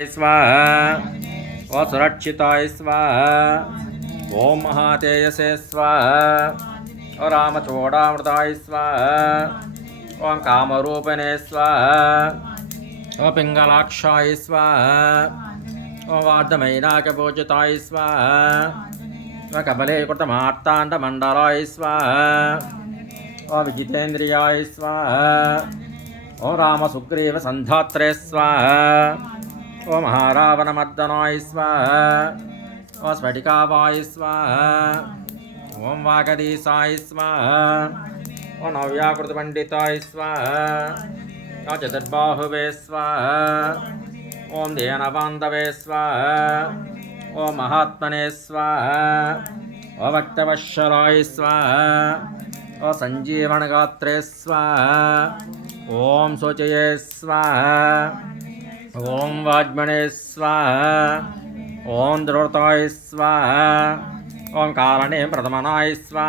स्वाहा ओं सुरक्षिताय स्वाहा ओं महातेजसे स्वाहा ओं रामचूडामृताय स्वाहा ओं कामरूपिणे स्वाहा ओं पिंगलाक्षाय स्वाहा ओं वार्धमैनाकपूजिताय स्वाहा ओं कबलीकृतमार्ताण्डमण्डलाय स्वाहा ओं विजितेन्द्रियाय स्वाहा ओं रामसुग्रीवसन्धात्रे स्वाहा ओं महारावणमर्दनाय स्वाहा ओं स्फटिकावाय स्वाहा ओं वागदीसाय स्वाहा ओं नव्याकृतपण्डिताय स्वाहा ओं चतुर्बाहुवे स्वाहा ओं ध्यानबान्धवे स्वाहा ओं महात्मने स्वाहा ओं भक्तवत्सलाय स्वाहा ओं सञ्जीवनगात्रे स्वाहा ओं शोचये स्वाहा ओं वाग्मणे स्वाहा ओं द्रुताय स्वाहा ओं कारणे प्रथमनाय स्वाहा।